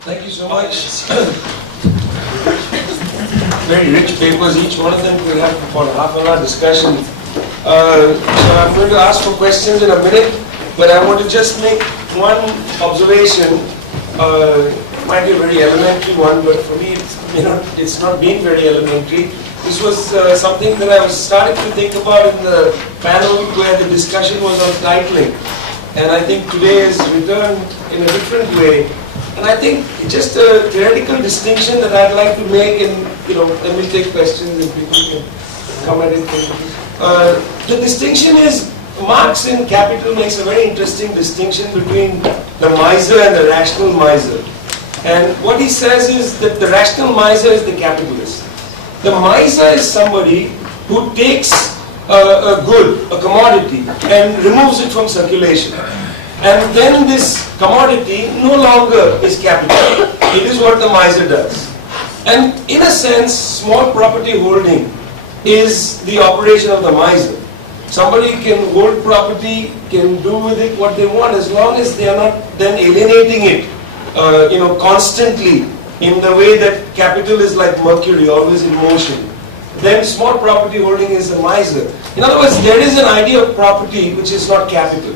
Thank you so much. Very rich papers, each one of them will have about a half-an-hour discussion. So I'm going to ask for questions in a minute, but I want to just make one observation. It might be a very elementary one, but for me, it's not been very elementary. This was something that I was starting to think about in the panel where the discussion was on titling. And I think today has returned in a different way. And I think just a theoretical distinction that I'd like to make, and then we'll take questions and people can come at it. The distinction is, Marx in Capital makes a very interesting distinction between the miser and the rational miser. And what he says is that the rational miser is the capitalist. The miser is somebody who takes a good, a commodity, and removes it from circulation. And then this commodity no longer is capital. It is what the miser does. And in a sense, small property holding is the operation of the miser. Somebody can hold property, can do with it what they want, as long as they are not then alienating it, constantly in the way that capital is like mercury, always in motion. Then small property holding is a miser. In other words, there is an idea of property which is not capital,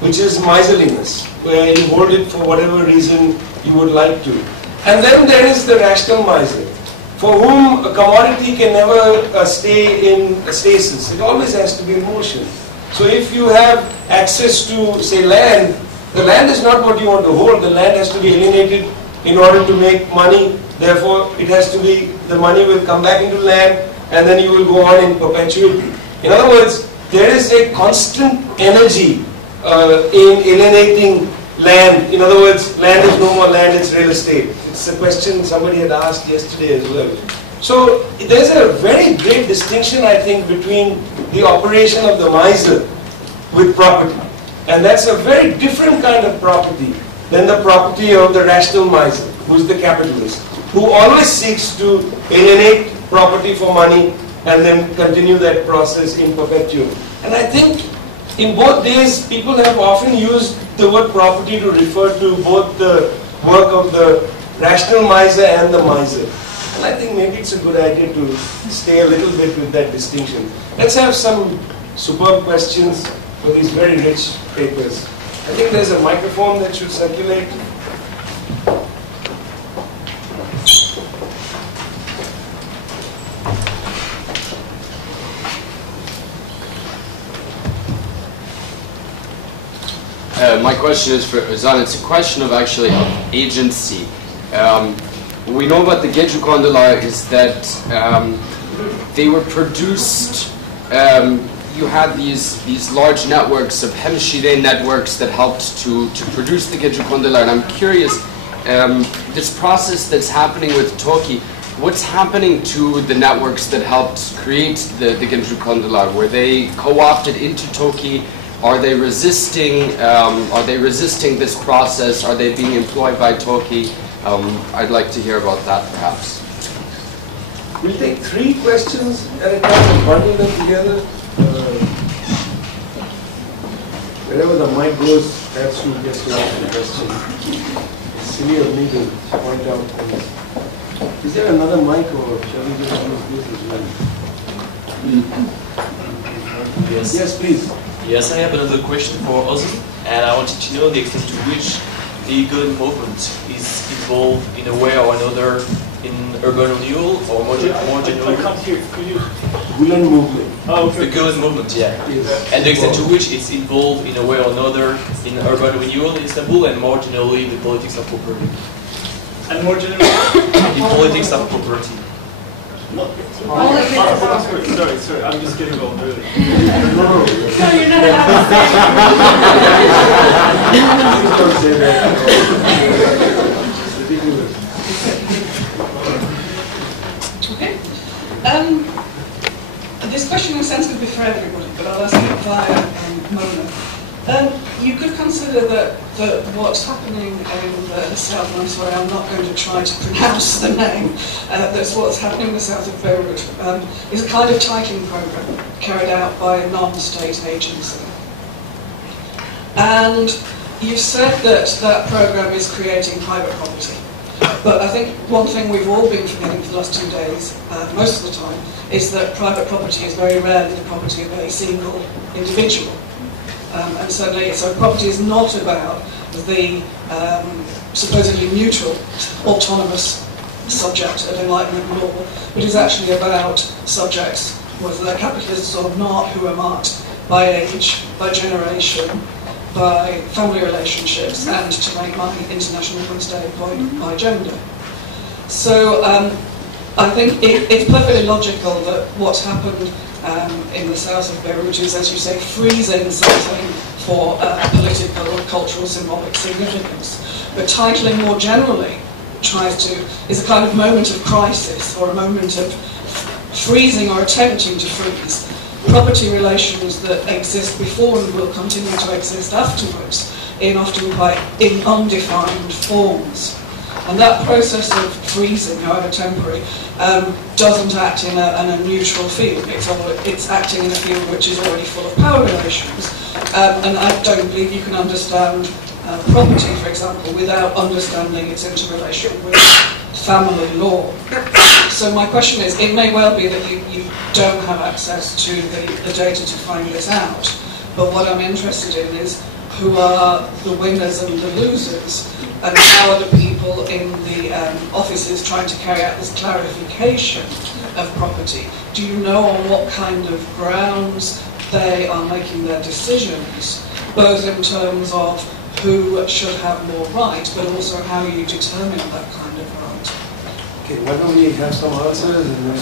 which is miserliness, where you hold it for whatever reason you would like to. And then there is the rational miser, for whom a commodity can never stay in a stasis. It always has to be in motion. So if you have access to, say, land, the land is not what you want to hold. The land has to be alienated in order to make money. Therefore, it has to be, the money will come back into land, and then you will go on in perpetuity. In other words, there is a constant energy in alienating land. In other words, land is no more land, it's real estate. It's a question somebody had asked yesterday as well. So there's a very great distinction, I think, between the operation of the miser with property. And that's a very different kind of property than the property of the rational miser, who's the capitalist, who always seeks to alienate property for money and then continue that process in perpetuum. And I think in both days, people have often used the word property to refer to both the work of the rational miser and the miser. And I think maybe it's a good idea to stay a little bit with that distinction. Let's have some superb questions for these very rich papers. I think there's a microphone that should circulate. My question is for Ozan. It's a question of actually agency. We know about the Gece Kondular is that they were produced. You had these large networks of hemshire networks that helped to produce the Gece Kondular. And I'm curious, this process that's happening with Toki, what's happening to the networks that helped create the Gece Kondular? Were they co-opted into Toki? Are they resisting? This process? Are they being employed by Toki? I'd like to hear about that, perhaps. We'll take 3 questions at a time and bundle them together. Wherever the mic goes, that's who gets to ask the question. It's silly of me to point out things. Is there another mic, or shall we just use this as well? Yes. Yes, please. Yes, I have another question for Ozan, and I wanted to know the extent to which the Gulen movement is involved in a way or another in urban renewal, or more generally. I can't hear. Could you? Gulen movement. Oh, okay. The Gulen movement, yeah. Yes. And the extent to which it's involved in a way or another in urban renewal in Istanbul, and more generally the politics of property. And more generally? The politics of property. Sorry, I'm just getting old, really. No, you're not allowed don't say that. Okay. This question in a sense would be for everybody, but I'll ask it via Mona. You could consider that what's happening in the south, and I'm sorry, I'm not going to try to pronounce the name, that's what's happening in the south of Beirut, is a kind of titling program carried out by a non-state agency. And you said that that program is creating private property. But I think one thing we've all been forgetting for the last 2 days, most of the time, is that private property is very rarely the property of a single individual. And certainly, so property is not about the supposedly neutral, autonomous subject of Enlightenment law, but is actually about subjects, whether they're capitalists or not, who are marked by age, by generation, by family relationships, and to make my International Women's Day point, by gender. So I think it's perfectly logical that what's happened in the south of Beirut is, as you say, freezing something for political or cultural symbolic significance. But titling more generally is a kind of moment of crisis, or a moment of freezing or attempting to freeze property relations that exist before and will continue to exist afterwards in often quite undefined forms. And that process of freezing, however temporary, doesn't act in a neutral field. It's acting in a field which is already full of power relations. And I don't believe you can understand property, for example, without understanding its interrelation with family law. So my question is, it may well be that you don't have access to the data to find this out, but what I'm interested in is who are the winners and the losers, and how are the people in the offices trying to carry out this clarification of property? Do you know on what kind of grounds they are making their decisions, both in terms of who should have more right, but also how you determine that kind of right? Okay, why don't we have some answers and then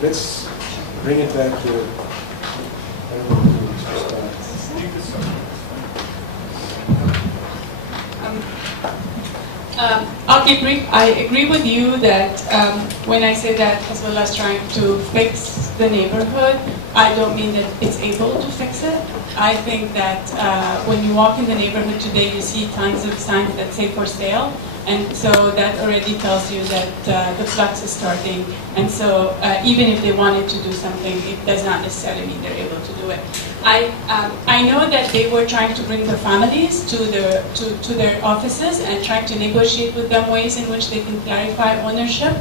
let's bring it back to, I don't know who to start. I'll keep brief. I agree with you that when I say that Hezbollah is trying to fix the neighborhood, I don't mean that it's able to fix it. I think that when you walk in the neighborhood today, you see tons of signs that say for sale, and so that already tells you that the flux is starting. And so even if they wanted to do something, it does not necessarily mean they're able to do it. I know that they were trying to bring the families to their offices and trying to negotiate with them ways in which they can clarify ownership,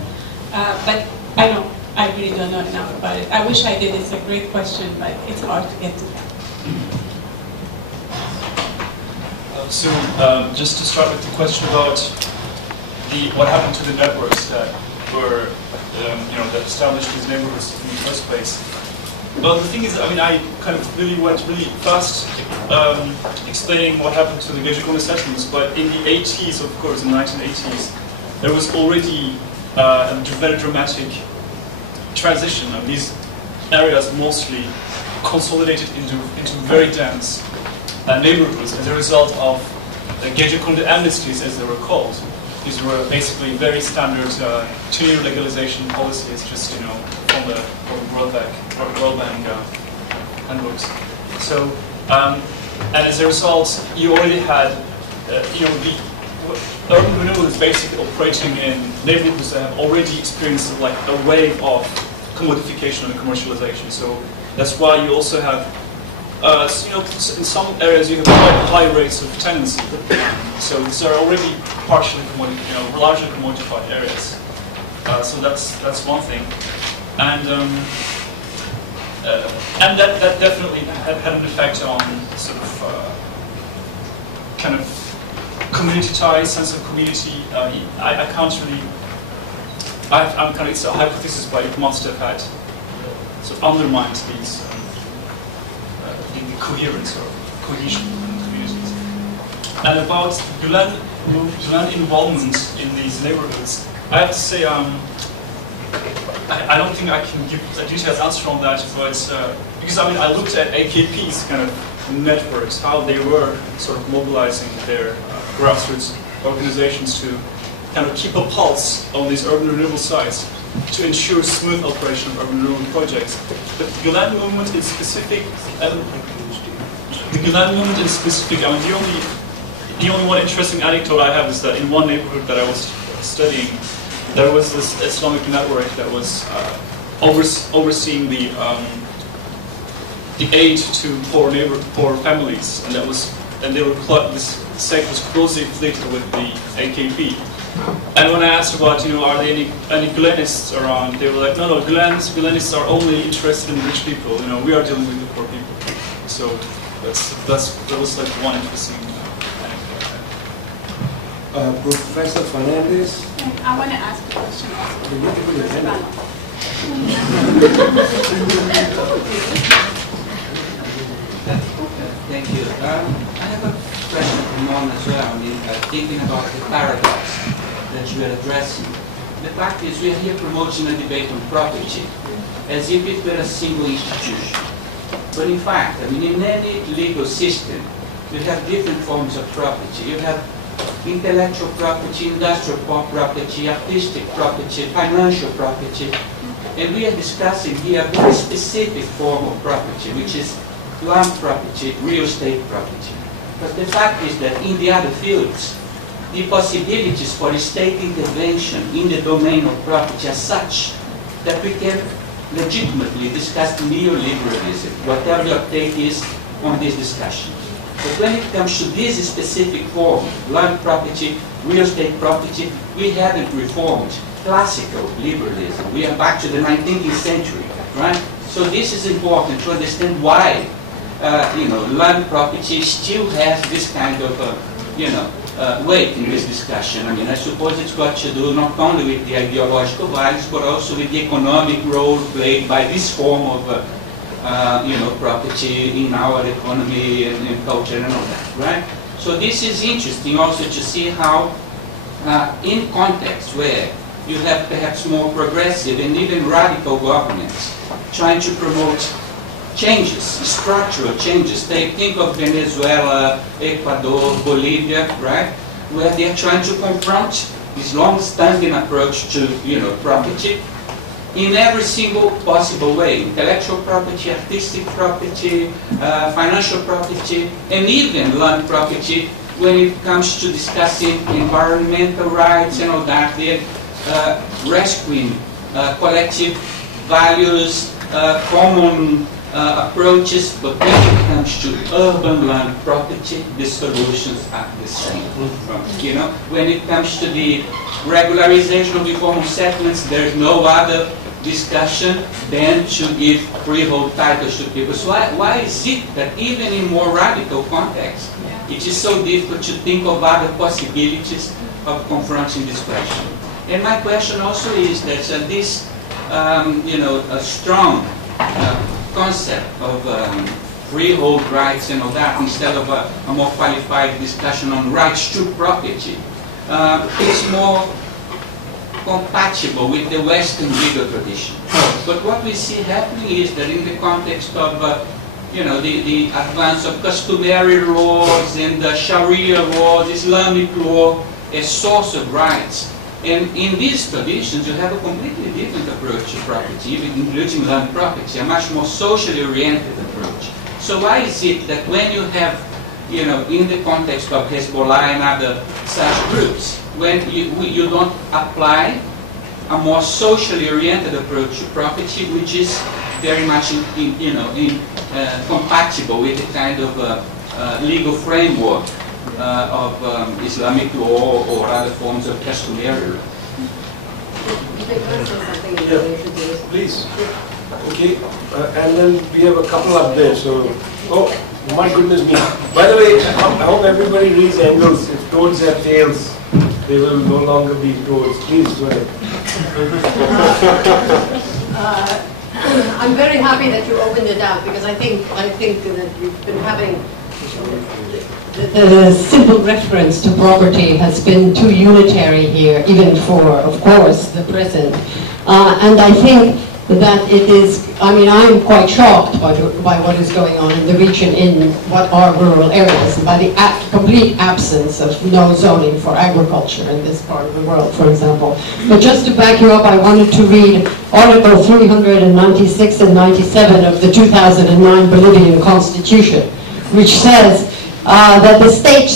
but I really don't know enough about it. I wish I did. It's a great question, but it's hard to get to that. So just to start with the question about what happened to the networks that were that established these neighborhoods in the first place. Well, the thing is, I kind of really went really fast explaining what happened to the Gecekondu settlements, but in the 80s, of course, in the 1980s, there was already a very dramatic transition of these areas mostly consolidated into very dense neighborhoods as a result of the Gecekondu amnesties, as they were called. These were basically very standard 2-year legalization policies, just from the World Bank handbooks. So, and as a result, you already had, the urban renewal is basically operating in neighborhoods that have already experienced like a wave of commodification and commercialization. So that's why you also have, in some areas you have quite high rates of tenancy. So these are already partially largely commodified areas. So that's one thing, and that definitely had an effect on sort of kind of community ties, sense of community. I can't really. It's a hypothesis, but it must have had sort of undermined these the coherence or cohesion in communities. And about Gulen involvement in these neighborhoods, I have to say I don't think I can give a detailed answer on that, but because I looked at AKP's kind of networks, how they were sort of mobilizing their grassroots organizations to kind of keep a pulse on these urban renewal sites to ensure smooth operation of urban renewal projects. But the Gulen movement is specific. The only one interesting anecdote I have is that in one neighborhood that I was studying, there was this Islamic network that was overseeing the aid to poor families, and that was and they were this sect was closely affiliated with the AKP. And when I asked about, are there any Gulenists around, they were like, no, Gulenists are only interested in rich people. We are dealing with the poor people. So that was like one interesting anecdote. Professor Fernandez. I want to ask a question also. You need to put your hand up. Thank you. I have a question for Nour as well. Thinking about the paradox that you are addressing. The fact is, we are here promoting a debate on property as if it were a single institution. But in fact, in any legal system, you have different forms of property. You have intellectual property, industrial property, artistic property, financial property. And we are discussing here a very specific form of property, which is land property, real estate property. But the fact is that in the other fields, the possibilities for state intervention in the domain of property are such that we can legitimately discuss neoliberalism, whatever your take is on this discussion. But when it comes to this specific form, land property, real estate property, we haven't reformed classical liberalism. We are back to the 19th century, right? So this is important to understand why, land property still has this kind of, weight in this discussion. I suppose it's got to do not only with the ideological values, but also with the economic role played by this form of, property in our economy and culture and all that, right? So this is interesting also to see how, in context where you have perhaps more progressive and even radical governments trying to promote changes, structural changes. They think of Venezuela, Ecuador, Bolivia, right? Where they are trying to confront this long-standing approach to, property in every single possible way. Intellectual property, artistic property, financial property, and even land property when it comes to discussing environmental rights and all that. They're rescuing collective values, common approaches, but when it comes to urban land property, the solutions are the same. When it comes to the regularization of informal settlements, there is no other discussion than to give freehold titles to people. So why is it that even in more radical contexts, it is so difficult to think of other possibilities of confronting this question? And my question also is that this, a strong concept of freehold rights and all that, instead of a more qualified discussion on rights to property, is more compatible with the Western legal tradition. But what we see happening is that in the context of the advance of customary laws and the Sharia laws, Islamic law as source of rights, and in these traditions, you have a completely different approach to property, even including land property, a much more socially oriented approach. So why is it that when you have, in the context of Hezbollah and other such groups, when you don't apply a more socially oriented approach to property, which is very much compatible with the kind of legal framework of Islamic law or other forms of customary law? Please. Okay, and then we have a couple up there. So, oh my goodness me! By the way, I hope everybody reads Engels. If toads have tails, they will no longer be toads. Please go ahead. I'm very happy that you opened it up, because I think that you've been having the simple reference to property has been too unitary here, even for, of course, the present. And I think that it is, I'm quite shocked by what is going on in the region in what are rural areas, and by the complete absence of no zoning for agriculture in this part of the world, for example. But just to back you up, I wanted to read Article 396 and 97 of the 2009 Bolivian Constitution, which says that the state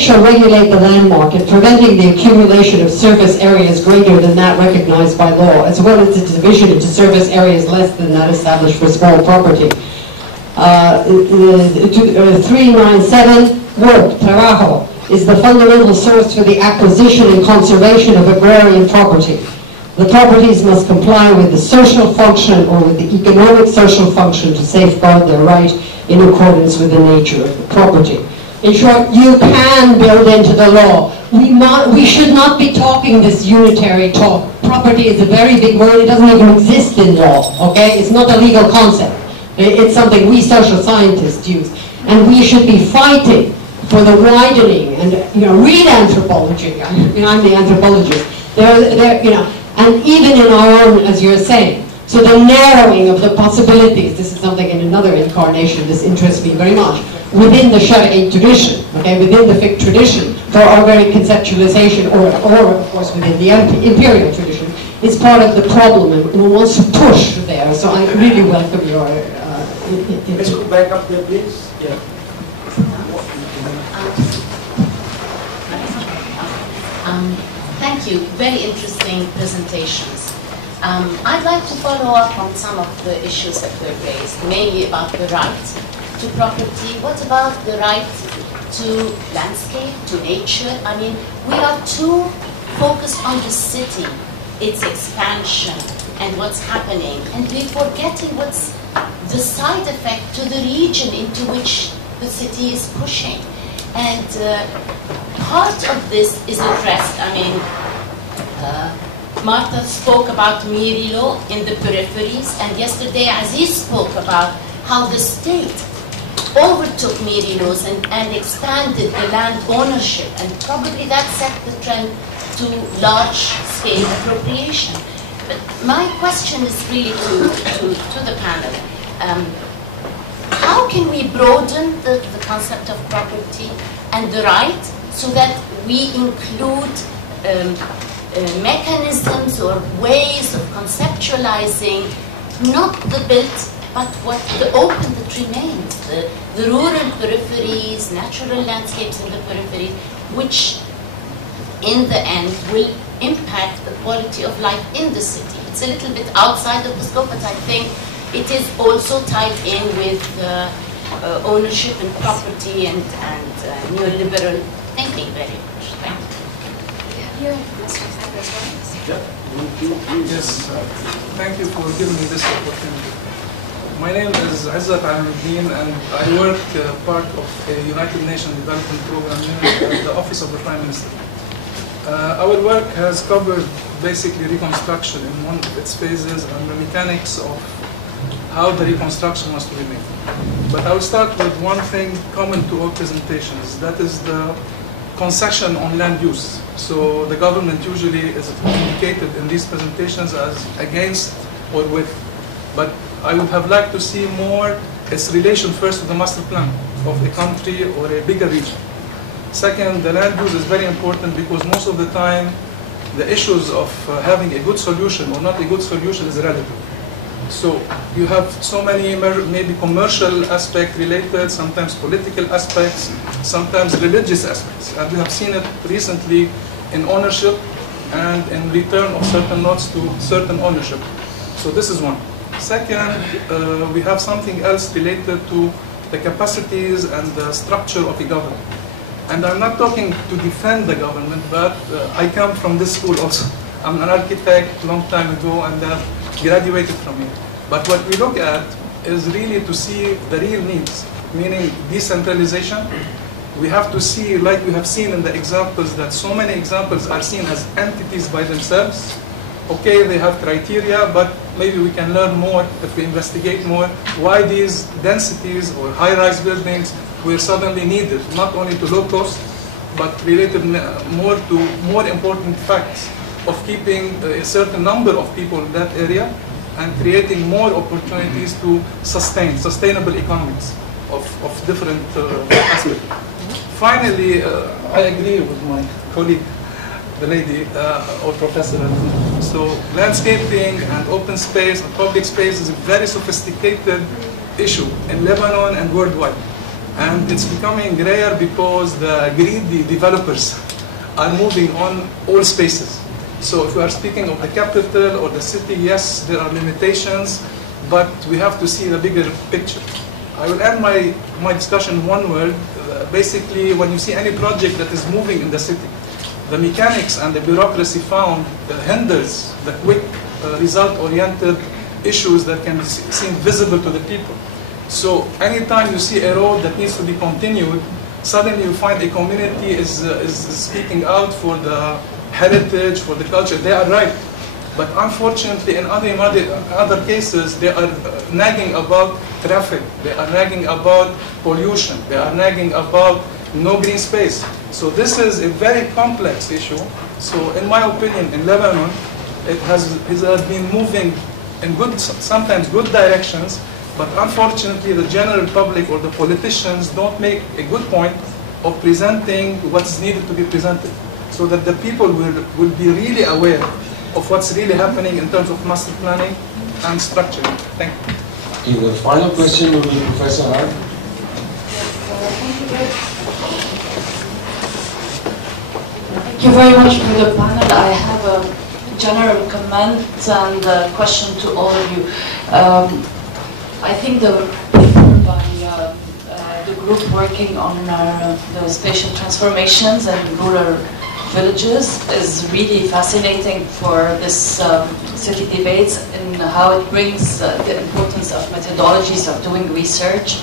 shall regulate the land market, preventing the accumulation of surface areas greater than that recognized by law, as well as its division into surface areas less than that established for small property. 397, work, trabajo, is the fundamental source for the acquisition and conservation of agrarian property. The properties must comply with the social function or with the economic social function to safeguard their right in accordance with the nature of the property. In short, you can build into the law. We should not be talking this unitary talk. Property is a very big word. It doesn't even exist in law, okay? It's not a legal concept. It's something we social scientists use. And we should be fighting for the widening and, read anthropology. I'm the anthropologist. And even in our own, as you're saying, so the narrowing of the possibilities, this is something in another incarnation, this interests me very much, within the Shari'i tradition, okay, within the fiqh tradition, for our very conceptualization, or of course within the imperial tradition, is part of the problem, and one wants to push there, so I really welcome your... Let's go back up there, please. Yeah. Thank you. Very interesting presentations. I'd like to follow up on some of the issues that were raised, mainly about the right to property. What about the right to landscape, to nature? I mean, we are too focused on the city, its expansion, and what's happening, and we're forgetting what's the side effect to the region into which the city is pushing. And part of this is addressed. I mean, Martha spoke about Mirilo in the peripheries, and yesterday Aziz spoke about how the state overtook Mirilos and expanded the land ownership, and probably that set the trend to large-scale appropriation. But my question is really to the panel. How can we broaden the concept of property and the right so that we include mechanisms or ways of conceptualizing not the built but what the open that remains, the rural peripheries, natural landscapes in the peripheries, which in the end will impact the quality of life in the city. It's a little bit outside of the scope, but I think it is also tied in with ownership and property and neoliberal thinking very much. Thank you. Yes, thank you for giving me this opportunity. My name is Izzat Al-Muddin, and I work part of a United Nations Development Program at the Office of the Prime Minister. Our work has covered basically reconstruction in one of its phases and the mechanics of how the reconstruction was to be made. But I will start with one thing common to all presentations, that is the concession on land use. So the government usually is indicated in these presentations as against or with. But I would have liked to see more its relation first to the master plan of a country or a bigger region. Second, the land use is very important because most of the time the issues of having a good solution or not a good solution is relative. So you have so many maybe commercial aspect related, sometimes political aspects, sometimes religious aspects. And we have seen it recently in ownership and in return of certain lots to certain ownership. So this is one. Second, we have something else related to the capacities and the structure of the government. And I'm not talking to defend the government, but I come from this school also. I'm an architect long time ago and graduated from it. But what we look at is really to see the real needs, meaning decentralization. We have to see, like we have seen in the examples, that so many examples are seen as entities by themselves. Okay, they have criteria, but maybe we can learn more if we investigate more why these densities or high-rise buildings were suddenly needed, not only to low cost, but related more to more important facts of keeping a certain number of people in that area and creating more opportunities to sustainable economies of different aspects. Finally, I agree with my colleague, the lady or professor. So landscaping and open space and public space is a very sophisticated issue in Lebanon and worldwide. And it's becoming rare because the greedy developers are moving on all spaces. So if we are speaking of the capital or the city, yes, there are limitations, but we have to see the bigger picture. I will end my discussion in one word. Basically, when you see any project that is moving in the city, the mechanics and the bureaucracy found hinders the quick result-oriented issues that can seem visible to the people. So anytime you see a road that needs to be continued, suddenly you find a community is speaking out for the heritage, for the culture. They are right. But unfortunately, in other cases, they are nagging about traffic. They are nagging about pollution. They are nagging about no green space. So this is a very complex issue. So in my opinion, in Lebanon, it has been moving in good, sometimes good directions, but unfortunately the general public or the politicians don't make a good point of presenting what's needed to be presented, so that the people will be really aware of what's really happening in terms of master planning and structure. Thank you. Okay, the final question will be Professor Haret. Thank you very much for the panel. I have a general comment and a question to all of you. I think the paper by the group working on the spatial transformations and rural villages is really fascinating for this city debates and how it brings the importance of methodologies of doing research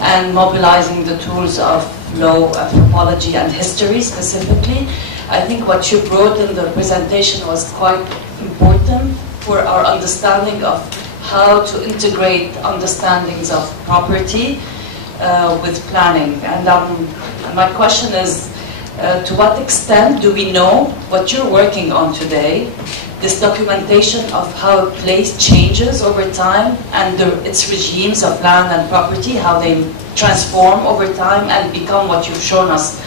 and mobilizing the tools of law, anthropology, and history specifically. I think what you brought in the presentation was quite important for our understanding of how to integrate understandings of property with planning. And my question is, to what extent do we know what you're working on today, this documentation of how a place changes over time and its regimes of land and property, how they transform over time and become what you've shown us?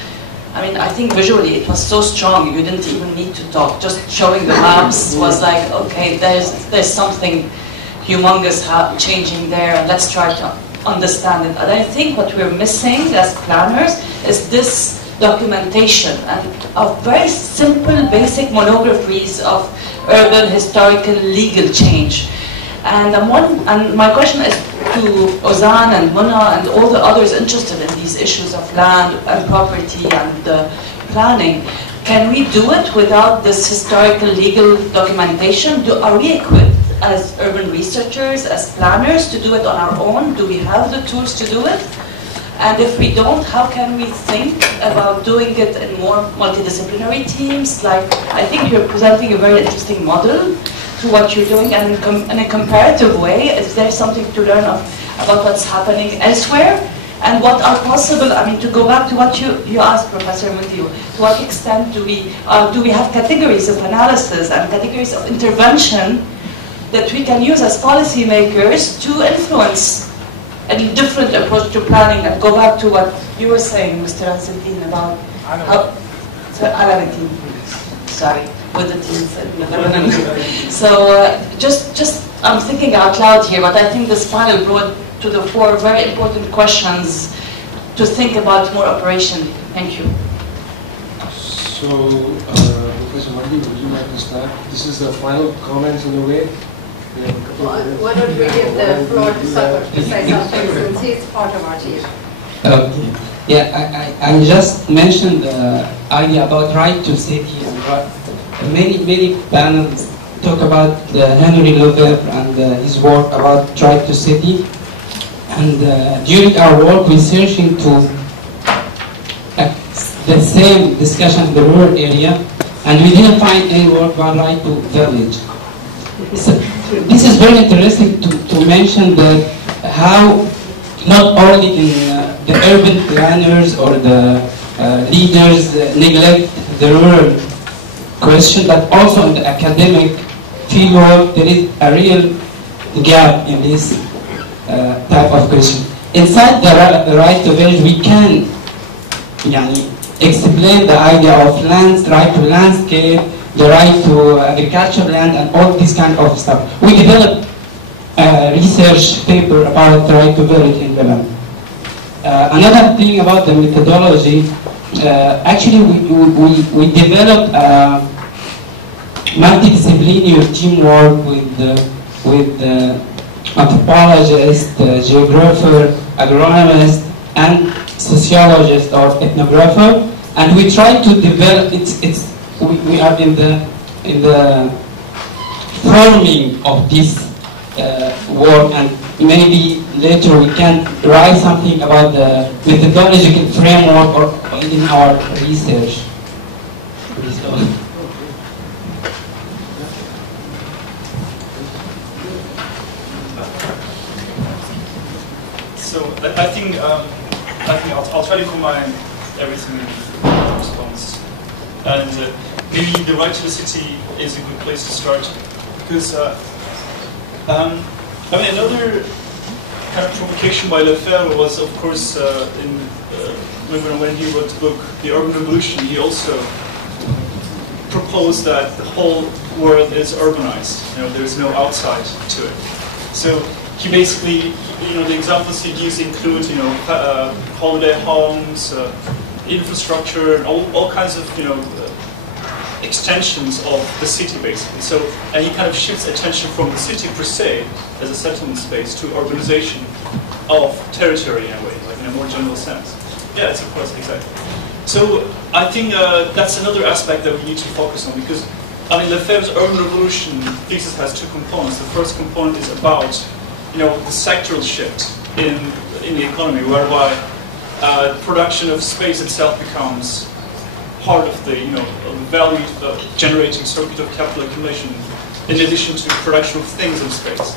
I mean, I think visually it was so strong, you didn't even need to talk. Just showing the maps was like, okay, there's something humongous changing there, and let's try to understand it. And I think what we're missing as planners is this documentation and of very simple, basic monographies of urban, historical, legal change. And my question is to Ozan and Muna and all the others interested in these issues of land and property and planning. Can we do it without this historical, legal documentation? Are we equipped as urban researchers, as planners, to do it on our own? Do we have the tools to do it? And if we don't, how can we think about doing it in more multidisciplinary teams? Like, I think you're presenting a very interesting model to what you're doing, and in a comparative way, is there something to learn about what's happening elsewhere? And what are possible, I mean, to go back to what you asked, Professor Mundy, to what extent do we have categories of analysis and categories of intervention that we can use as policymakers to influence a different approach to planning? And go back to what you were saying, Mr. Anselin, about how... Sorry, with the teams in Lebanon. So just I'm thinking out loud here, but I think this panel brought to the fore very important questions to think about more operation. Thank you. So, Professor Mundy, would you like to start? This is the final comments in a way. Why don't we give the floor to Safar to say something, since he's part of our team. Yeah, I just mentioned the idea about right to city, and many panels talk about Henry Lefebvre and his work about right to city. And during our work, we're searching to the same discussion in the rural area, and we didn't find any work about right to village. So this is very interesting to mention that how not only in the urban planners or the leaders neglect the rural question, but also in the academic fieldwork there is a real gap in this type of question. Inside the right to village, we can explain the idea of right to landscape, the right to agricultural land, and all this kind of stuff. We developed a research paper about the right to village in Lebanon. Another thing about the methodology, actually we developed a multidisciplinary teamwork with anthropologists, geographer, agronomist, and sociologist or ethnographer, and we try to develop. We are in the forming of this work, and maybe later we can write something about the methodological framework or in our research. So I think I'll try to combine everything in response, and maybe the right to the city is a good place to start, because I mean, another kind of provocation by Lefebvre was, of course, when he wrote the book The Urban Revolution, he also proposed that the whole world is urbanized. You know, there's no outside to it. So he basically, the examples he used include, holiday homes, infrastructure, and all kinds of, extensions of the city, basically. So, and he kind of shifts attention from the city per se, as a settlement space, to urbanization of territory in a way, like in a more general sense. Yes, of course, exactly. So, I think that's another aspect that we need to focus on, because, I mean, Lefebvre's urban revolution thesis has two components. The first component is about, the sectoral shift in the economy, whereby production of space itself becomes part of the value generating circuit of capital accumulation, in addition to production of things in space.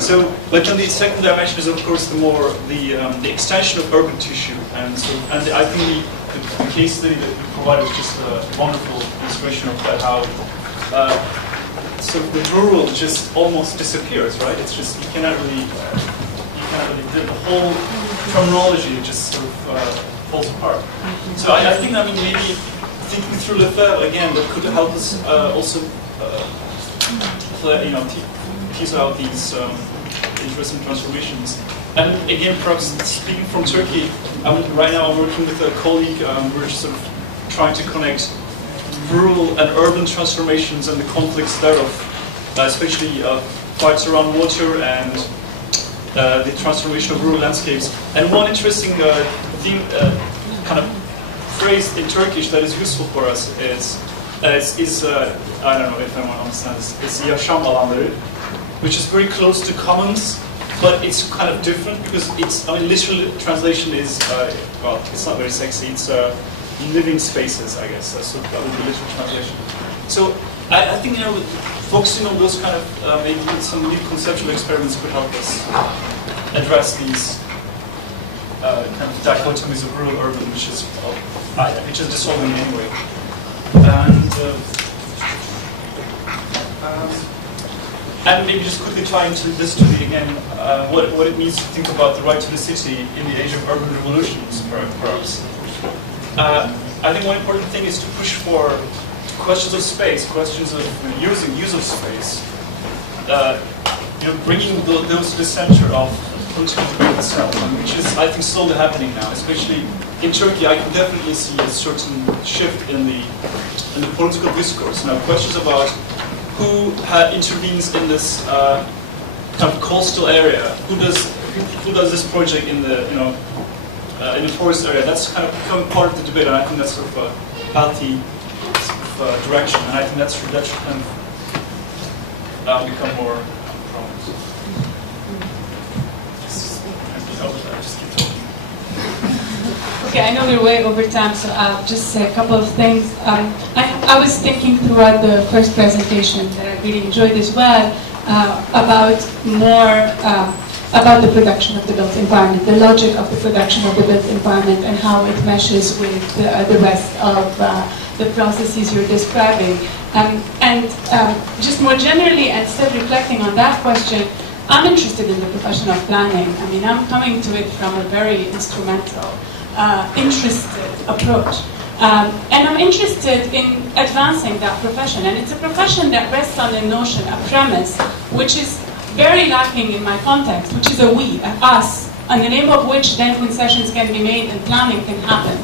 So, but then the second dimension is, of course, the extension of urban tissue, and I think the case study that we provided is just a wonderful illustration of that, how so the rural just almost disappears, right? It's just you cannot really the whole terminology just sort of falls apart. So I think maybe thinking through Lefebvre again, that could help us also tease out these interesting transformations. And again, perhaps speaking from Turkey, right now I'm working with a colleague. We're sort of trying to connect rural and urban transformations and the conflicts thereof, especially fights around water and the transformation of rural landscapes. And one interesting theme, kind of phrase in Turkish that is useful for us is I don't know if anyone understands, it's yaşam alanları, which is very close to commons, but it's kind of different because literal translation is, well, it's not very sexy, it's living spaces, I guess, that's sort of the literal translation. So I think, focusing on those kind of, maybe some new conceptual experiments could help us address these kind of dichotomies of rural urban, which is dissolving anyway. And maybe just quickly tie into this to again, what it means to think about the right to the city in the age of urban revolutions, perhaps. I think one important thing is to push for questions of space, questions of use of space, bringing those to the center of political debate itself, which is, I think, slowly happening now. Especially in Turkey, I can definitely see a certain shift in the political discourse. Now, questions about who intervenes in this kind of coastal area, who does this project in the in the forest area. That's kind of become part of the debate, and I think that's sort of a healthy direction. And I think that should kind of become more prominent. Just keep talking. Okay, I know we're way over time, so just say a couple of things. I was thinking throughout the first presentation that I really enjoyed as well about the production of the built environment, the logic of the production of the built environment, and how it meshes with the rest of the processes you're describing. Just more generally, and still reflecting on that question, I'm interested in the profession of planning. I mean, I'm coming to it from a very instrumental, interested approach. And I'm interested in advancing that profession. And it's a profession that rests on a notion, a premise, which is very lacking in my context, which is a we, an us, in the name of which then concessions can be made and planning can happen.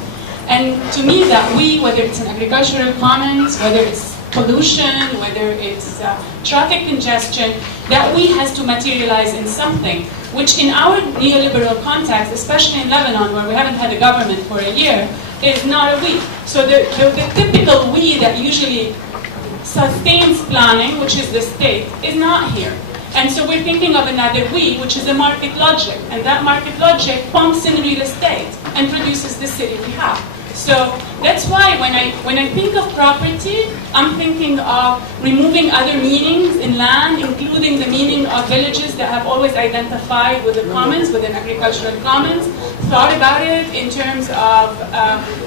And to me, that we, whether it's an agricultural commons, whether it's pollution, whether it's traffic congestion, that we has to materialize in something, which in our neoliberal context, especially in Lebanon, where we haven't had a government for a year, is not a we. So the typical we that usually sustains planning, which is the state, is not here. And so we're thinking of another we, which is a market logic. And that market logic pumps in real estate and produces the city we have. So that's why when I think of property, I'm thinking of removing other meanings in land, including the meaning of villages that have always identified with the commons, with an agricultural commons, thought about it in terms of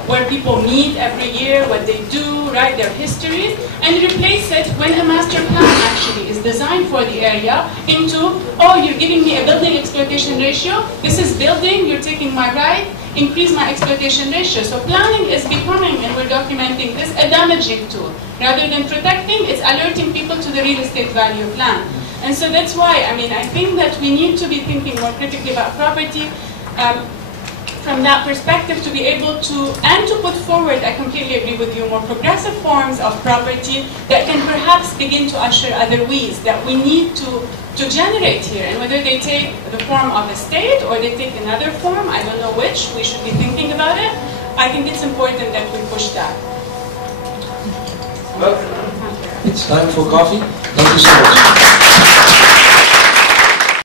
where people meet every year, what they do, right, their histories, and replace it when a master plan actually is designed for the area into, oh, you're giving me a building exploitation ratio, this is building, you're taking my right, increase my exploitation ratio. So planning is becoming, and we're documenting this, a damaging tool. Rather than protecting, it's alerting people to the real estate value of land. And so that's why, I mean, I think that we need to be thinking more critically about property from that perspective, to be able to, and to put forward, I completely agree with you, more progressive forms of property that can perhaps begin to usher other ways that we need to generate here. And whether they take the form of a state or they take another form, I don't know which, we should be thinking about it. I think it's important that we push that. Well, it's time for coffee. Thank you so much.